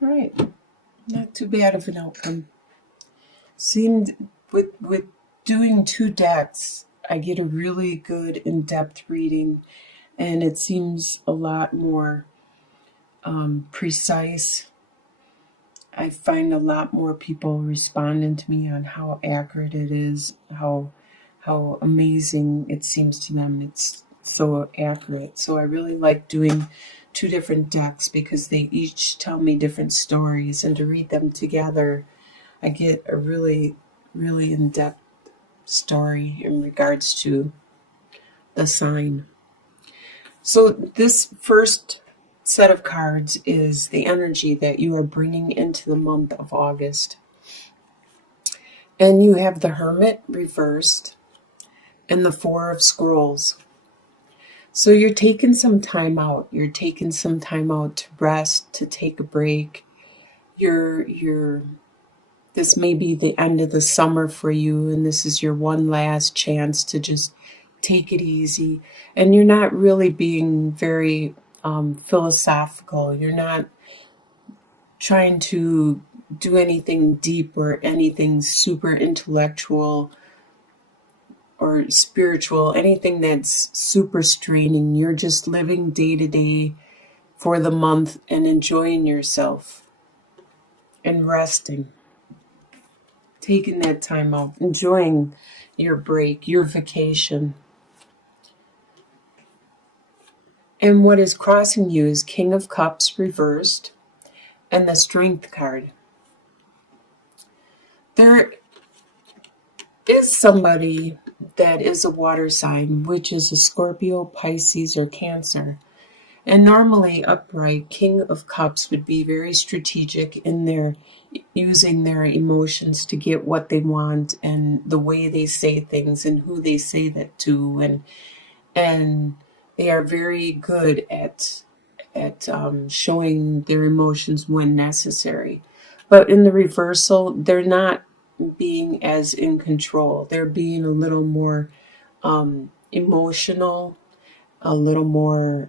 Right. Not too bad of an outcome. Seemed with doing two decks, I get a really good in-depth reading, and it seems a lot more precise. I find a lot more people responding to me on how accurate it is, how amazing it seems to them. It's so accurate. So I really like doing two different decks because they each tell me different stories, and to read them together, I get a really, really in-depth story in regards to the sign. So this first set of cards is the energy that you are bringing into the month of August. And you have the Hermit reversed and the Four of Scrolls. So you're taking some time out. You're taking some time out to rest, to take a break. You're this may be the end of the summer for you, and this is your one last chance to just take it easy. And you're not really being very philosophical. You're not trying to do anything deep or anything super intellectual or spiritual, anything that's super straining. You're just living day to day for the month and enjoying yourself and resting, taking that time out, enjoying your break, your vacation. And what is crossing you is King of Cups reversed and the Strength card. There is somebody that is a water sign, which is a Scorpio, Pisces, or Cancer. And normally upright, King of Cups would be very strategic in their using their emotions to get what they want, and the way they say things and who they say that to, and they are very good at showing their emotions when necessary. But in the reversal, they're not being as in control. They're being a little more emotional, a little more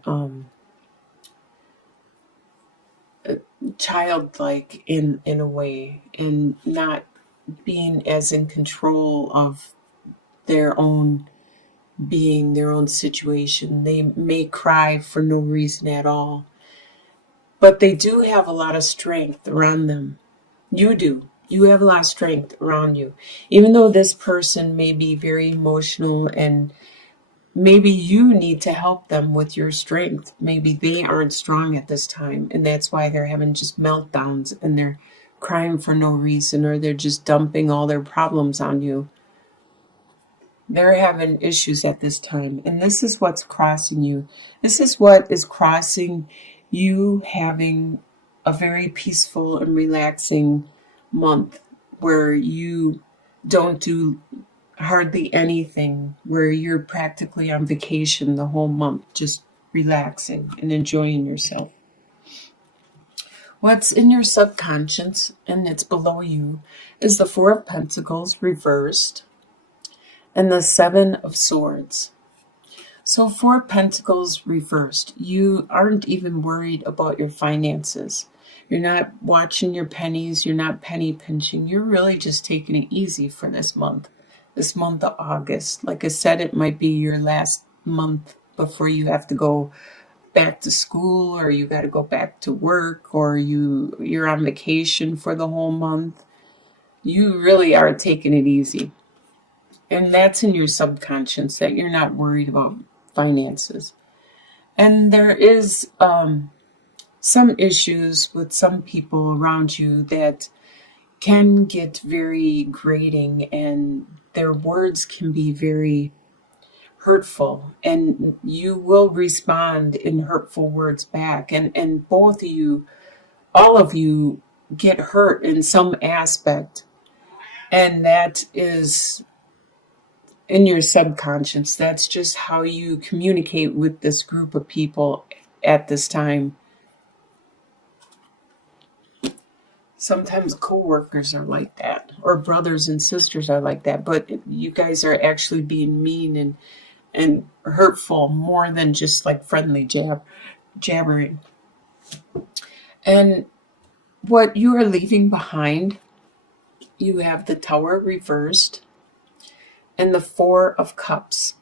childlike in a way, and not being as in control of their own being, their own situation. They may cry for no reason at all, but they do have a lot of strength around them. You do. You have a lot of strength around you. Even though this person may be very emotional, and maybe you need to help them with your strength. Maybe they aren't strong at this time, and that's why they're having just meltdowns and they're crying for no reason, or they're just dumping all their problems on you. They're having issues at this time, and this is what's crossing you. This is what is crossing you, having a very peaceful and relaxing month where you don't do hardly anything, where you're practically on vacation the whole month, just relaxing and enjoying yourself. What's in your subconscious, and it's below you, is the Four of Pentacles reversed and the Seven of Swords. So Four Pentacles reversed. You aren't even worried about your finances. You're not watching your pennies. You're not penny pinching. You're really just taking it easy for this month of August. Like I said, it might be your last month before you have to go back to school, or you got to go back to work, or you're on vacation for the whole month. You really are taking it easy. And that's in your subconscious, that you're not worried about finances. And there is some issues with some people around you that can get very grating, and their words can be very hurtful, and you will respond in hurtful words back. And both of you, all of you, get hurt in some aspect. And that is in your subconscious. That's just how you communicate with this group of people at this time. Sometimes co-workers are like that, or brothers and sisters are like that, but you guys are actually being mean and hurtful more than just like friendly jabbering. And what you are leaving behind, you have the Tower reversed and the Four of Cups.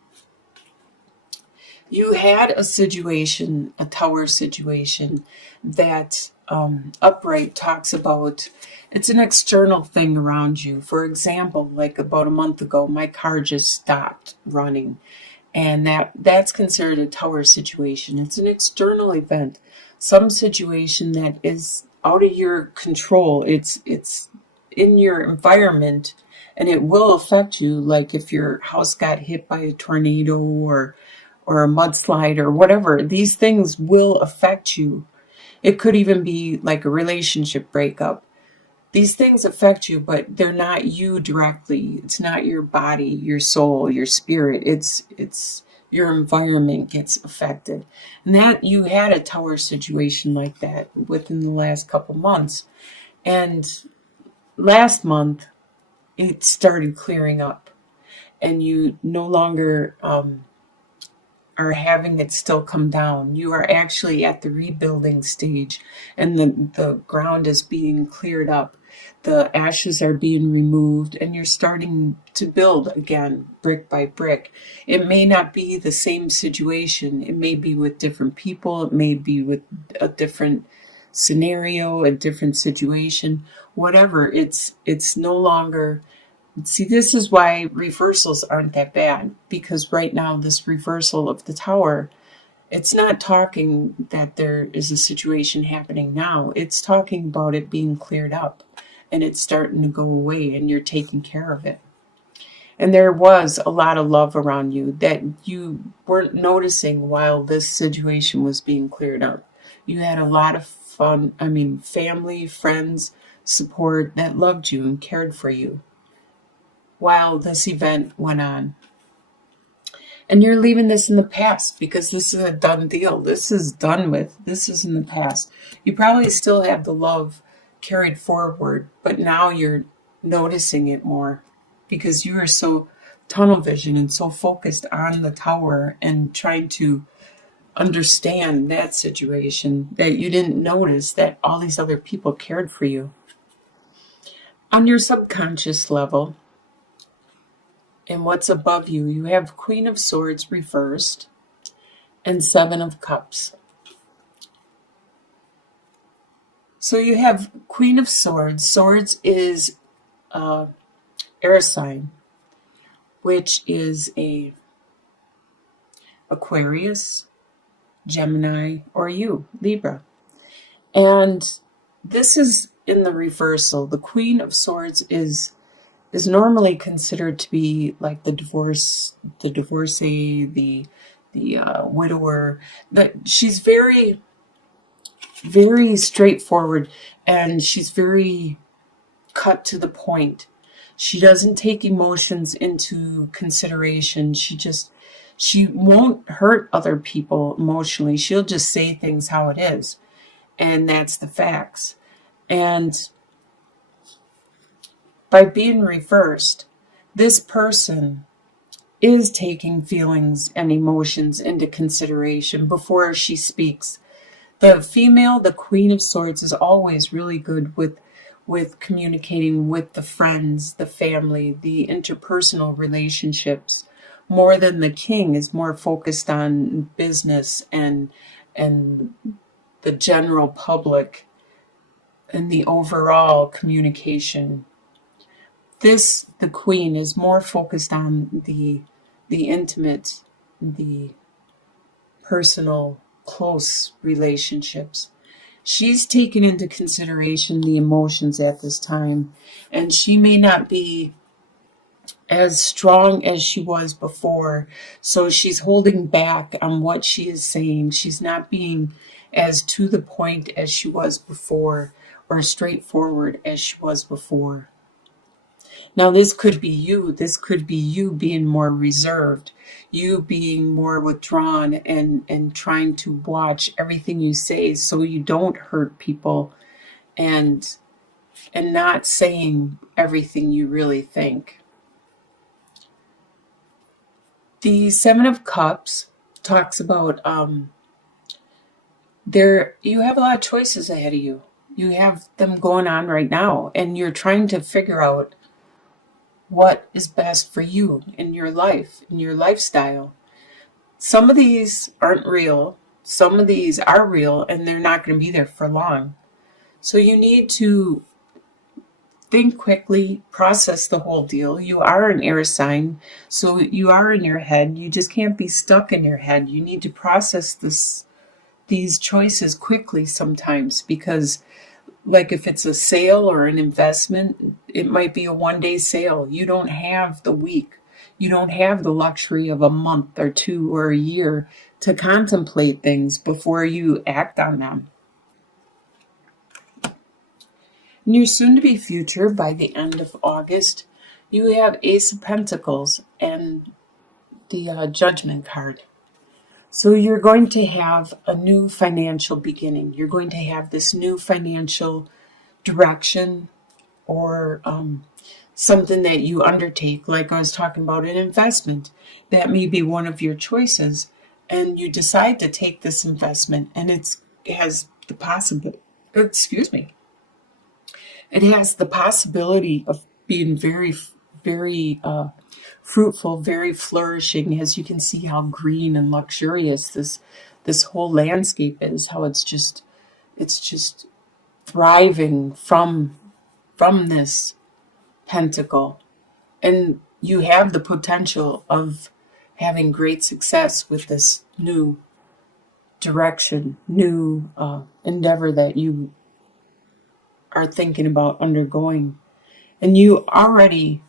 You had a situation, a Tower situation, that Upright talks about. It's an external thing around you. For example, like about a month ago, my car just stopped running. And that's considered a Tower situation. It's an external event, some situation that is out of your control. It's in your environment, and it will affect you. Like if your house got hit by a tornado or a mudslide or whatever, these things will affect you. It could even be like a relationship breakup. These things affect you, but they're not you directly. It's not your body, your soul, your spirit. It's your environment gets affected. And that you had a Tower situation like that within the last couple months. And last month, it started clearing up. And you no longer are having it still come down. You are actually at the rebuilding stage, and the ground is being cleared up. The ashes are being removed, and you're starting to build again, brick by brick. It may not be the same situation. It may be with different people. It may be with a different scenario, a different situation. Whatever, it's no longer. See, this is why reversals aren't that bad, because right now this reversal of the Tower, it's not talking that there is a situation happening now. It's talking about it being cleared up and it's starting to go away and you're taking care of it. And there was a lot of love around you that you weren't noticing while this situation was being cleared up. You had a lot of fun, family, friends, support that loved you and cared for you while this event went on. And you're leaving this in the past because this is a done deal. This is done with. This is in the past. You probably still have the love carried forward, but now you're noticing it more because you are so tunnel vision and so focused on the Tower and trying to understand that situation that you didn't notice that all these other people cared for you. On your subconscious level, and what's above you, you have Queen of Swords reversed and Seven of Cups. So you have Queen of Swords. Swords is air sign, which is a Aquarius, Gemini, or you, Libra. And this is in the reversal. The Queen of Swords is normally considered to be like the divorcee, the widower. That she's very, very straightforward, and she's very cut to the point. She doesn't take emotions into consideration. She won't hurt other people emotionally. She'll just say things how it is, and that's the facts. And by being reversed, this person is taking feelings and emotions into consideration before she speaks. The female, the Queen of Swords, is always really good with communicating with the friends, the family, the interpersonal relationships. More than the King is more focused on business and the general public and the overall communication. The Queen is more focused on the intimate, the personal, close relationships. She's taken into consideration the emotions at this time, and she may not be as strong as she was before, so she's holding back on what she is saying. She's not being as to the point as she was before, or straightforward as she was before. Now, this could be you. This could be you being more reserved, you being more withdrawn and trying to watch everything you say so you don't hurt people and not saying everything you really think. The Seven of Cups talks about you have a lot of choices ahead of you. You have them going on right now, and you're trying to figure out what is best for you in your life, in your lifestyle. Some of these aren't real. Some of these are real, and they're not going to be there for long. So you need to think quickly, process the whole deal. You are an air sign, so you are in your head. You just can't be stuck in your head. You need to process these choices quickly sometimes, because like if it's a sale or an investment, it might be a 1 day sale. You don't have the week. You don't have the luxury of a month or two or a year to contemplate things before you act on them. In your soon-to-be future, by the end of August, you have Ace of Pentacles and the Judgment card. So you're going to have a new financial beginning. You're going to have this new financial direction, or something that you undertake, like I was talking about an investment. That may be one of your choices, and you decide to take this investment, and it has the possibility, it has the possibility of being very, very fruitful, very flourishing, as you can see how green and luxurious this whole landscape is, how it's just thriving from this pentacle. And you have the potential of having great success with this new direction, new endeavor that you are thinking about undergoing. And you already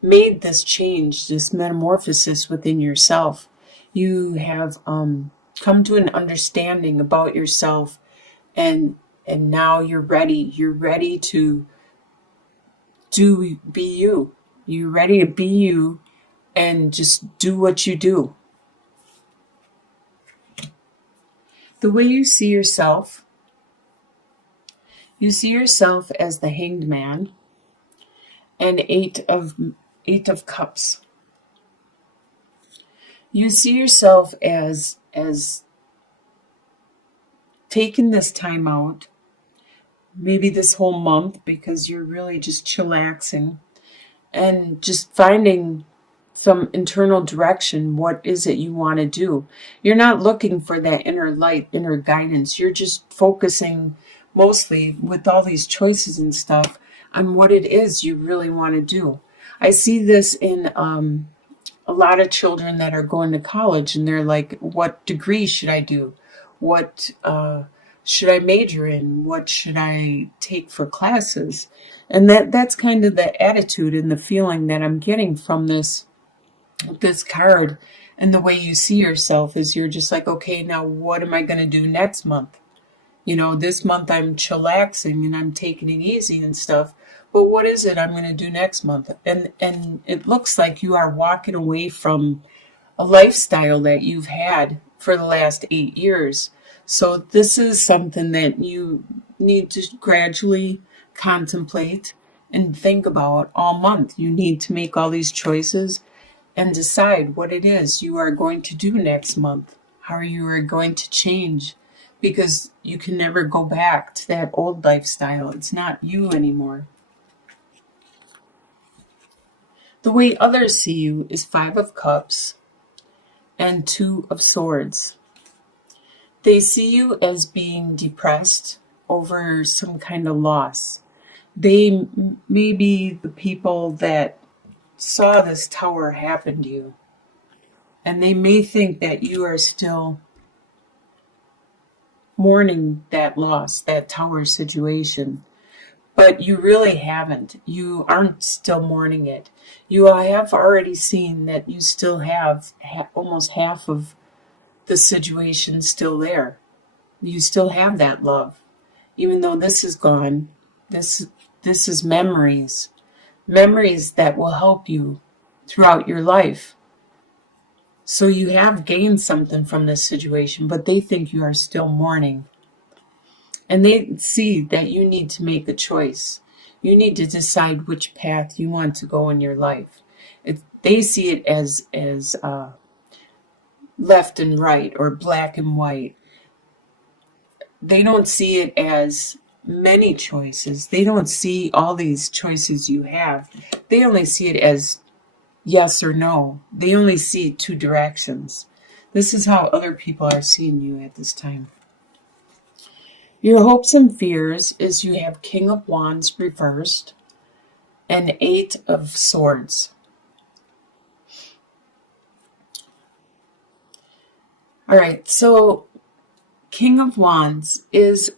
made this change, this metamorphosis within yourself. You have come to an understanding about yourself, and now you're ready. You're ready to be you. You're ready to be you and just do what you do. The way you see yourself as the Hanged Man and Eight of Cups. You see yourself as taking this time out, maybe this whole month, because you're really just chillaxing and just finding some internal direction. What is it you want to do? You're not looking for that inner light, inner guidance. You're just focusing mostly, with all these choices and stuff, on what it is you really want to do. I see this in a lot of children that are going to college, and they're like, what degree should I do? What should I major in? What should I take for classes? And that's kind of the attitude and the feeling that I'm getting from this card. And the way you see yourself is, you're just like, okay, now what am I going to do next month? This month I'm chillaxing and I'm taking it easy and stuff. But what is it I'm going to do next month? And it looks like you are walking away from a lifestyle that you've had for the last 8 years. So this is something that you need to gradually contemplate and think about all month. You need to make all these choices and decide what it is you are going to do next month, how you are going to change, because you can never go back to that old lifestyle. It's not you anymore. The way others see you is 5 of Cups and 2 of Swords. They see you as being depressed over some kind of loss. They may be the people that saw this tower happen to you, and they may think that you are still mourning that loss, that tower situation. But you really haven't. You aren't still mourning it. You have already seen that you still have almost half of the situation still there. You still have that love. Even though this is gone, this is memories. Memories that will help you throughout your life. So you have gained something from this situation, but they think you are still mourning. And they see that you need to make a choice. You need to decide which path you want to go in your life. They see it as left and right, or black and white. They don't see it as many choices. They don't see all these choices you have. They only see it as yes or no. They only see two directions. This is how other people are seeing you at this time. Your hopes and fears is you have King of Wands reversed and Eight of Swords. All right, so King of Wands is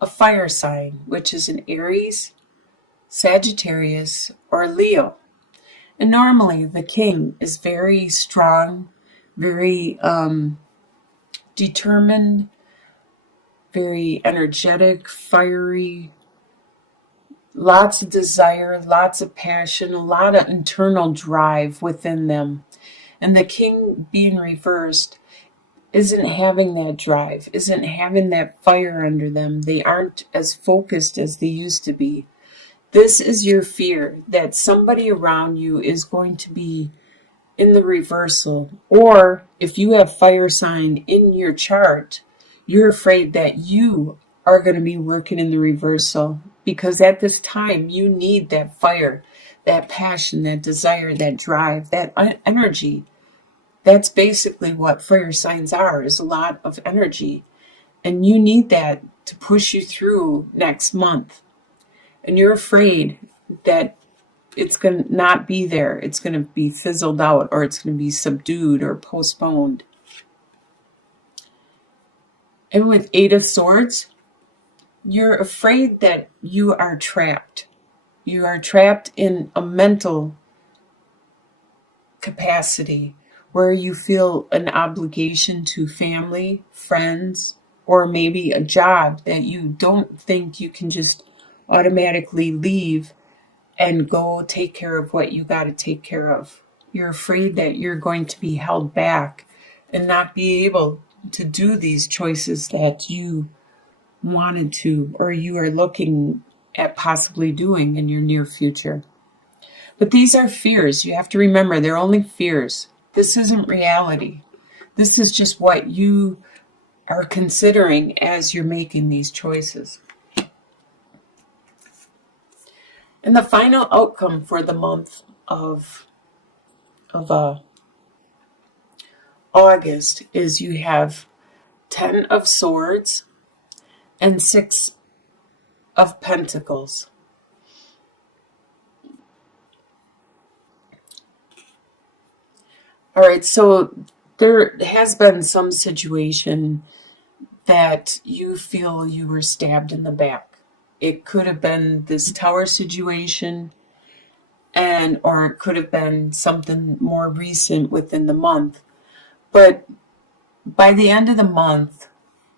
a fire sign, which is an Aries, Sagittarius, or Leo. And normally the king is very strong, very determined, very energetic, fiery, lots of desire, lots of passion, a lot of internal drive within them. And the king being reversed isn't having that drive, isn't having that fire under them. They aren't as focused as they used to be. This is your fear that somebody around you is going to be in the reversal. Or if you have fire sign in your chart, you're afraid that you are going to be working in the reversal, because at this time you need that fire, that passion, that desire, that drive, that energy. That's basically what fire signs are, is a lot of energy. And you need that to push you through next month. And you're afraid that it's going to not be there. It's going to be fizzled out, or it's going to be subdued or postponed. And with Eight of Swords, you're afraid that you are trapped. You are trapped in a mental capacity where you feel an obligation to family, friends, or maybe a job that you don't think you can just automatically leave and go take care of what you got to take care of. You're afraid that you're going to be held back and not be able to do these choices that you wanted to, or you are looking at possibly doing in your near future. But these are fears. You have to remember, they're only fears. This isn't reality. This is just what you are considering as you're making these choices. And the final outcome for the month of August is you have 10 of Swords and 6 of Pentacles. All right, so there has been some situation that you feel you were stabbed in the back. It could have been this tower situation, or it could have been something more recent within the month. But by the end of the month,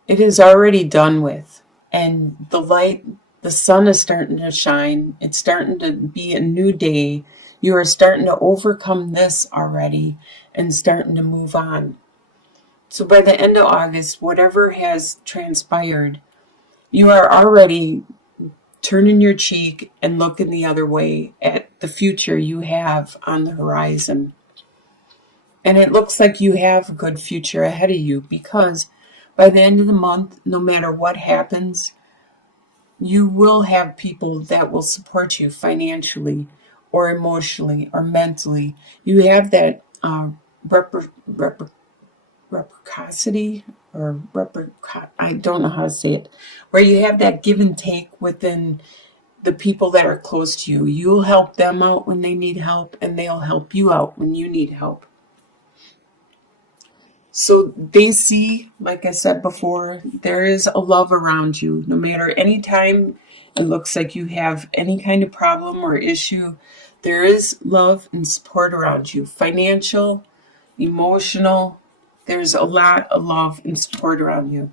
it is already done with. And the light, the sun is starting to shine. It's starting to be a new day. You are starting to overcome this already and starting to move on. So by the end of August, whatever has transpired, you are already turning your cheek and looking the other way at the future you have on the horizon. And it looks like you have a good future ahead of you, because by the end of the month, no matter what happens, you will have people that will support you financially or emotionally or mentally. You have that reciprocity, I don't know how to say it, where you have that give and take within the people that are close to you. You'll help them out when they need help, and they'll help you out when you need help. So they see, like I said before, there is a love around you. No matter any time it looks like you have any kind of problem or issue, there is love and support around you. Financial, emotional, there's a lot of love and support around you.